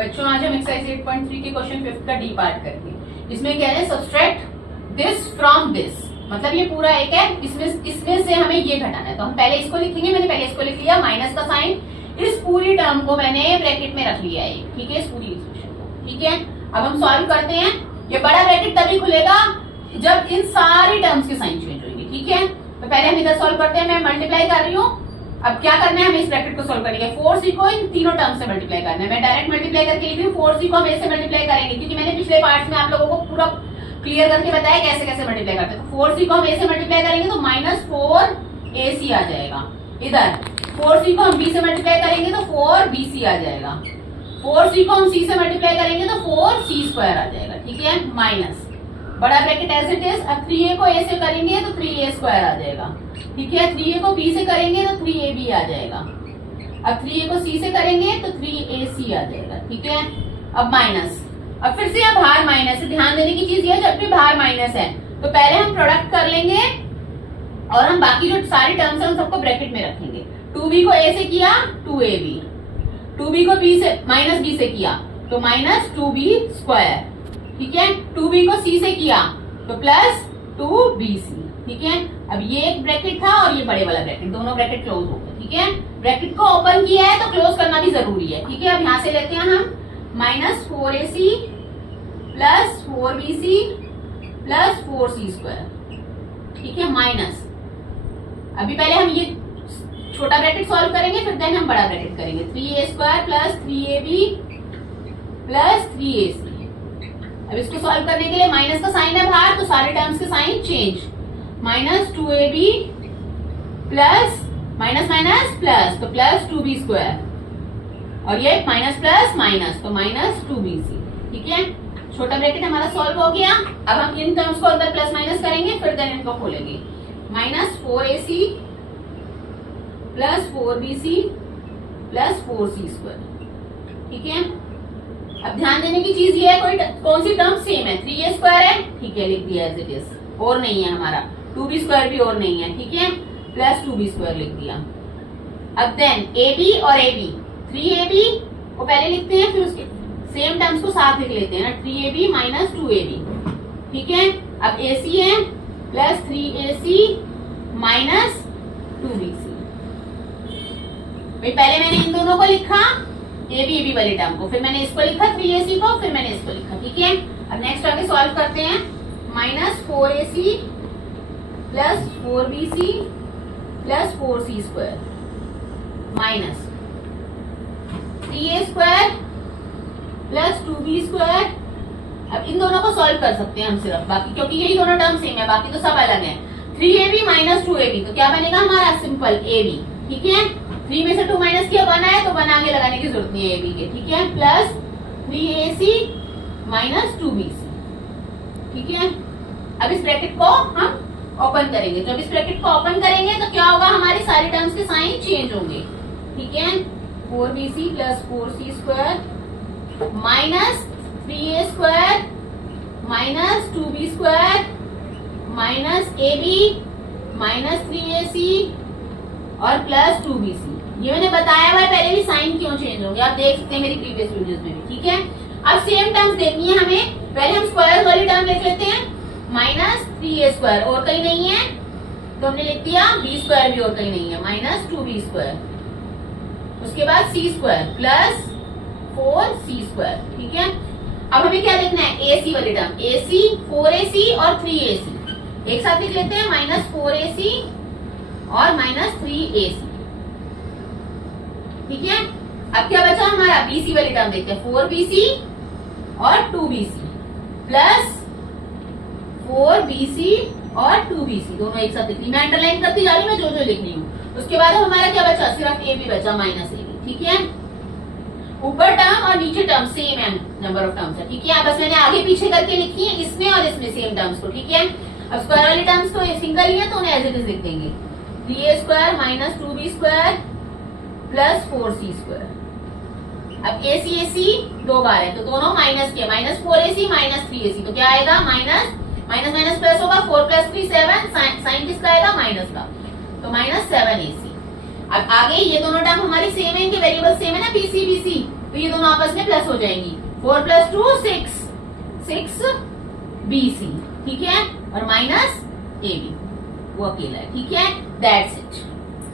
बच्चों आज हम एक्सरसाइज 8.3 के क्वेश्चन 5 का डी पार्ट करके इसमें कह रहे हैं सब्सट्रैक्ट दिस फ्रॉम दिस, मतलब ये पूरा एक है, इसमें से हमें ये घटाना है। तो हम पहले इसको लिखेंगे, मैंने पहले इसको लिख लिया माइनस का साइन, इस पूरी टर्म को मैंने ब्रैकेट में रख लिया है, ठीक है, इस पूरी एक्सप्रेशन को, ठीक है। अब हम सॉल्व करते हैं। ये बड़ा ब्रैकेट तभी खुलेगा जब इन सारी टर्म्स के साइन चेंज होंगे, ठीक है। तो पहले हम इधर सॉल्व करते हैं, मैं मल्टीप्लाई कर रही हूँ। अब क्या करना है, हमें इस ब्रैकेट को सॉल्व करेंगे, 4c को इन तीनों टर्म से मल्टीप्लाई करना है। मैं डायरेक्ट मल्टीप्लाई करके लिख रही हूँ, 4c को हम ऐसे मल्टीप्लाई करेंगे क्योंकि मैंने पिछले पार्ट में आप लोगों को पूरा क्लियर करके बताया कैसे कैसे मल्टीप्लाई करते हैं। तो 4c को हम ऐसे मल्टीप्लाई करेंगे तो -4ac आ जाएगा। इधर 4c को हम b से मल्टीप्लाई करेंगे तो 4bc आ जाएगा। 4c को हम c से मल्टीप्लाई करेंगे तो 4c² आ जाएगा, ठीक है, माइनस बड़ा ब्रैकेट एज इट इज। अब 3a को a से करेंगे तो 3a² आ जाएगा, ठीक है। 3a को b से करेंगे तो 3ab आ जाएगा। अब 3a को c से करेंगे तो 3ac आ जाएगा, ठीक है। अब माइनस, अब फिर से अब बाहर माइनस है। ध्यान देने की चीज ये है, जब भी बाहर माइनस है तो पहले हम प्रोडक्ट कर लेंगे और हम बाकी जो सारी टर्म्स है उन सबको ब्रैकेट में रखेंगे। 2b को a से किया 2ab, 2b को b से -b से किया तो -2b², ठीक है। 2b को c से किया तो +2bc, ठीक है। अब ये एक ब्रैकेट था और ये बड़े वाला ब्रैकेट, दोनों ब्रैकेट क्लोज हो गए, ठीक है। ब्रैकेट को ओपन किया है तो क्लोज करना भी जरूरी है, ठीक है। अब यहां से लेते हैं हम -4ac + 4bc + 4c², ठीक है, माइनस। अभी पहले हम ये छोटा ब्रैकेट सॉल्व करेंगे, फिर देन हम बड़ा ब्रैकेट करेंगे। 3a² + 3ab + 3ac। अब इसको सॉल्व करने के लिए माइनस का साइन है बाहर तो सारे टर्म्स के sign change, -2ab plus minus plus तो +2b² और ये माइनस प्लस माइनस तो -2bc, ठीक है। छोटा ब्रैकेट हमारा सॉल्व हो गया। अब हम इन टर्म्स को अंदर प्लस माइनस करेंगे, फिर देन इनको खोलेंगे। -4ac + 4bc + 4c², ठीक है। अब ध्यान देने की चीज ये है, कौन सी टर्म सेम है, 3a² है, ठीक है, लिख दिया एज इट इज, और नहीं है हमारा, 2b² भी और नहीं है, ठीक है, +2b² लिख दिया। अब देन ab और ab, 3ab को पहले लिखते हैं, फिर उसके सेम टर्म्स को साथ लिख लेते हैं ना, 3ab - 2ab, ठीक है। अब ac है +3ac - 2bc। भाई पहले मैंने इन दोनों को लिखा, ab वाली टर्म को, फिर मैंने इसको लिखा 3ac को, फिर मैंने इसको लिखा, ठीक है। अब नेक्स्ट आगे सॉल्व करते हैं। -4ac + 4bc + 4c² minus 3a² + 2b²। अब इन दोनों को सॉल्व कर सकते हैं हम सिर्फ, बाकी क्योंकि यही दोनों टर्म सेम है, बाकी तो सब अलग है। 3ab - 2ab तो क्या बनेगा हमारा, सिंपल ab, ठीक है। 3 में से 2 माइनस किया 1 आया तो 1 आगे लगाने की जरूरत नहीं है ab के, ठीक है, प्लस 3ac - 2bc, ठीक है। अब इस ब्रैकेट को हम ओपन करेंगे, जब इस ब्रैकेट को ओपन करेंगे तो क्या होगा, हमारी सारी टर्म्स के साइन चेंज होंगे, ठीक है। 4bc + 4c² -3a² - 2b² -ab - 3ac और +2bc। ये मैंने बताया हुआ है पहले भी, साइन क्यों चेंज होंगे आप देख सकते हैं मेरी प्रीवियस वीडियोस में भी, ठीक है। अब सेम टर्म्स देखनी है हमें, पहले हम स्क्वायर वाली टर्म लिख लेते हैं, -3a² और कहीं नहीं है तो हमने लिख दिया, b² भी और कहीं नहीं है, -2b²। उसके बाद c² + 4c², ठीक है। अब हमें क्या लिखना है, ac वाली टर्म, ac 4ac और 3ac एक साथ लिख लेते हैं, -4ac और -3ac, ठीक है। अब क्या बचा हमारा, bc वाली टर्म देखते हैं, 4bc और 2bc प्लस 4bc और 2bc दोनों एक साथ लिख ली, मैं अंडरलाइन करती जा रही हूँ, मैं जो लिख रही हूँ। उसके बाद हमारा क्या बचा, सिर्फ ab बचा, -ab, ठीक है। ऊपर टर्म और नीचे टर्म सेम है, नंबर ऑफ टर्म्स है, ठीक है। बस मैंने आगे पीछे करके लिखी है इसमें और इसमें सेम टर्म्स को, ठीक है। अब स्क्वायर वाली टर्म्स को सिंगल ही है तो उन्हें एज इट इज लिख देंगे, 3a² - 2b² + 4c²। अब ac दो बार है तो दोनों माइनस के, -4ac - 3ac तो क्या आएगा, माइनस प्लस होगा, 4 + 3 7, साइन किसका आएगा, माइनस का, तो -7ac। अब आगे ये दोनों टर्म हमारी सेम है, इनके वेरिएबल सेम है ना, bc bc, तो ये दोनों आपस में प्लस हो जाएंगी। 4 + 2 6, 6 BC, ठीक है, और माइनस AB वो अकेला है, ठीक है, दैट्स इट।